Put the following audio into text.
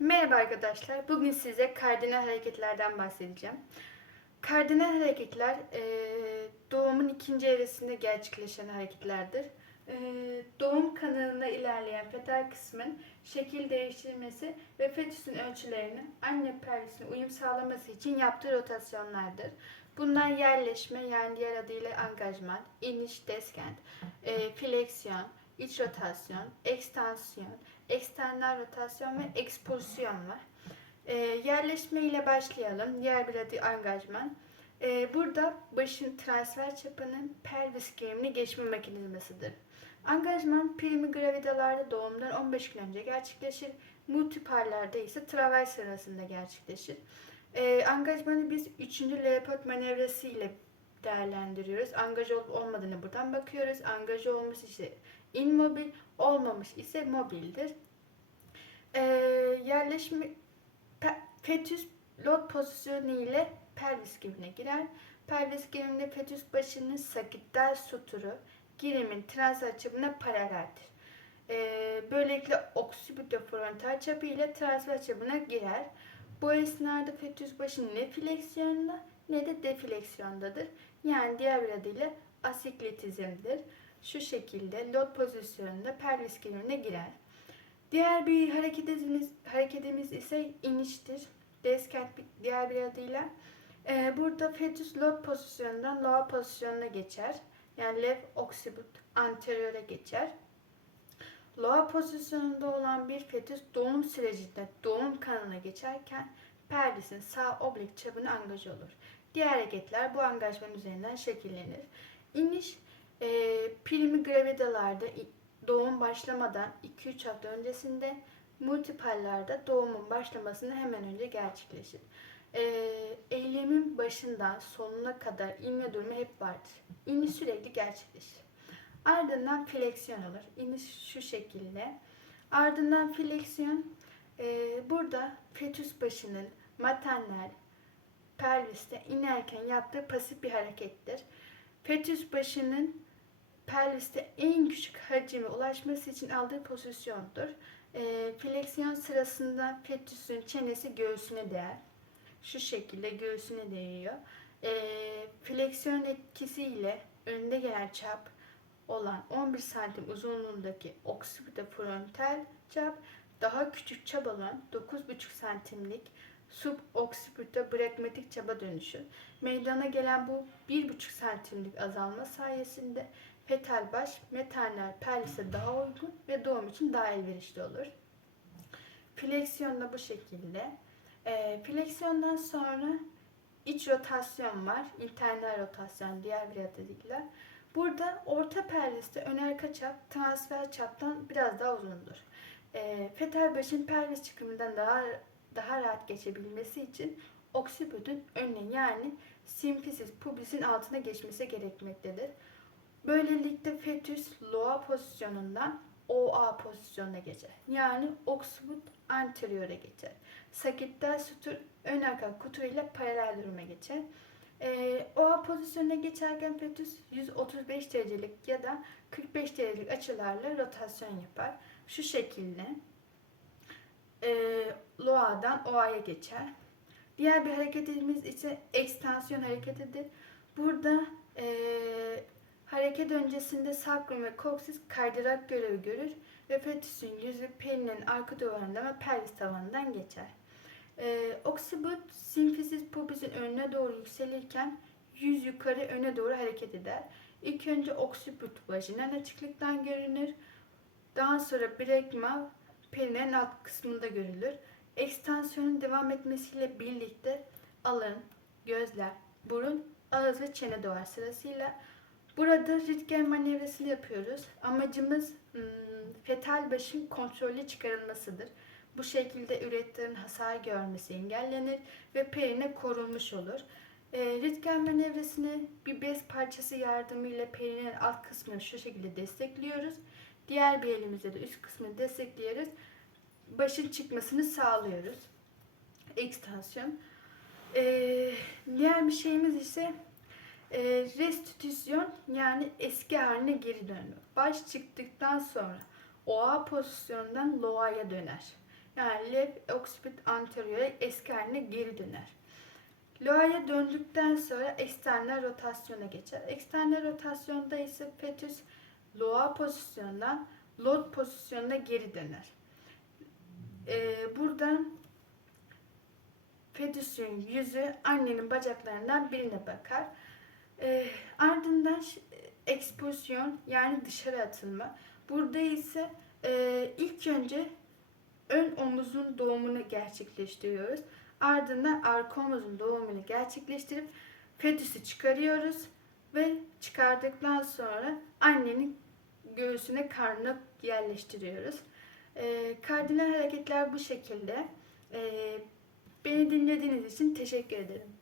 Merhaba arkadaşlar. Bugün size kardinal hareketlerden bahsedeceğim. Kardinal hareketler eee, doğumun ikinci evresinde gerçekleşen hareketlerdir. Eee, Doğum kanalında ilerleyen fetal kısmın şekil değiştirmesi ve fetüsün ölçülerinin anne pelvisine uyum sağlaması için yaptığı rotasyonlardır. Bunlar yerleşme yani diğer adıyla angajman, iniş deskent, eee, fleksiyon, iç rotasyon, ekstansiyon, eksternal rotasyon ve ekspulsiyon var. Ee, yerleşme ile başlayalım. Bir adı angajman. Ee, burada başın transfer çapının pelvis gerimini geçme mekanizmasıdır. Angajman primi gravidalarda doğumdan 15 gün önce gerçekleşir. Multiparlarda ise travers sırasında gerçekleşir. Ee, angajmanı biz 3. Leopold manevrası ile değerlendiriyoruz. Angaj olup olmadığını buradan bakıyoruz. Angaj olmuş ise immobil, olmamış ise mobildir. Ee, yerleşme pe- fetüs lot pozisyonu ile pelvis girine girer. Pelvis giriminde fetüs başının sakittal suturu girimin transfer çapına paraleldir. Ee, böylelikle oksibitofrontal çapı ile transfer çapına girer. Bu esnada fetüs başı ne fleksiyonda ne de defleksiyondadır. Yani diğer bir adıyla asikletizmdir. Şu şekilde lot pozisyonunda pelvis girimine girer. Diğer bir hareketimiz, hareketimiz ise iniştir. Deskent diğer bir adıyla. Ee, burada fetüs lot pozisyonundan loğa pozisyonuna geçer. Yani lev occiput anteriore geçer. Loğa pozisyonunda olan bir fetüs doğum sürecinde doğum kanalına geçerken pelvisin sağ oblik çapına angaj olur. Diğer hareketler bu angajman üzerinden şekillenir. İniş e, primi gravidalarda doğum başlamadan 2-3 hafta öncesinde multipallerde doğumun başlamasını hemen önce gerçekleşir. Ee, eylemin başından sonuna kadar inme durumu hep vardır. İniş sürekli gerçekleşir. Ardından fleksiyon olur. İniş şu şekilde. Ardından fleksiyon e, burada fetüs başının maternal pelviste inerken yaptığı pasif bir harekettir. Fetüs başının pelviste en küçük hacime ulaşması için aldığı pozisyondur. E, fleksiyon sırasında fetüsün çenesi göğsüne değer. Şu şekilde göğsüne değiyor. E, fleksiyon etkisiyle önde gelen çap olan 11 santim uzunluğundaki oksipitofrontal çap daha küçük çap olan 9,5 santimlik suboksipito brakmatik çaba dönüşür. Meydana gelen bu 1,5 santimlik azalma sayesinde fetal baş maternal pelvise daha uygun ve doğum için daha elverişli olur. Fleksiyon da bu şekilde. E, fleksiyondan sonra iç rotasyon var. internal rotasyon diğer bir adıyla. Burada orta pelviste ön arka çap transfer çaptan biraz daha uzundur. E, fetal başın pelvis çıkımından daha daha rahat geçebilmesi için oksipütün önüne yani simfisis pubisin altına geçmesi gerekmektedir. Böylelikle fetüs loa pozisyonundan OA pozisyonuna geçer. Yani oksibut anteriore geçer. Sakittal sutur ön arka kutu ile paralel duruma geçer. Ee, OA pozisyonuna geçerken fetüs 135 derecelik ya da 45 derecelik açılarla rotasyon yapar. Şu şekilde e, Loa'dan OA'ya geçer. Diğer bir hareketimiz ise ekstansiyon hareketidir. Burada e, hareket öncesinde sakrum ve koksis kaydırak görevi görür ve fetüsün yüzü perinin arka duvarından ve pelvis tavanından geçer. E, oksibut simfisis pubisin önüne doğru yükselirken yüz yukarı öne doğru hareket eder. İlk önce oksibut vajinal açıklıktan görünür. Daha sonra brekma perinin alt kısmında görülür. Ekstansiyonun devam etmesiyle birlikte alın, gözler, burun, ağız ve çene doğar sırasıyla. Burada Röntgen manevrasını yapıyoruz. Amacımız hmm, fetal başın kontrollü çıkarılmasıdır. Bu şekilde üretlerin hasar görmesi engellenir ve perine korunmuş olur. E, Röntgen manevrasını bir bez parçası yardımıyla perinin alt kısmını şu şekilde destekliyoruz. Diğer bir elimizle de üst kısmını destekliyoruz. Başın çıkmasını sağlıyoruz. Ekstansiyon. Ee, diğer bir şeyimiz ise e, restitüsyon yani eski haline geri dönme. Baş çıktıktan sonra OA pozisyonundan LOA'ya döner. yani lev occipit anterior eski haline geri döner. Loa'ya döndükten sonra eksternal rotasyona geçer. Eksternal rotasyonda ise fetüs Loa pozisyonundan lot pozisyonuna geri döner. Ee, buradan fetüsün yüzü annenin bacaklarından birine bakar. Ee, ardından ekspulsiyon yani dışarı atılma. Burada ise e, ilk önce ön omuzun doğumunu gerçekleştiriyoruz. Ardından arka omuzun doğumunu gerçekleştirip fetüsü çıkarıyoruz ve çıkardıktan sonra annenin göğsüne karnına yerleştiriyoruz. Ee, kardinal hareketler bu şekilde. Ee, beni dinlediğiniz için teşekkür ederim.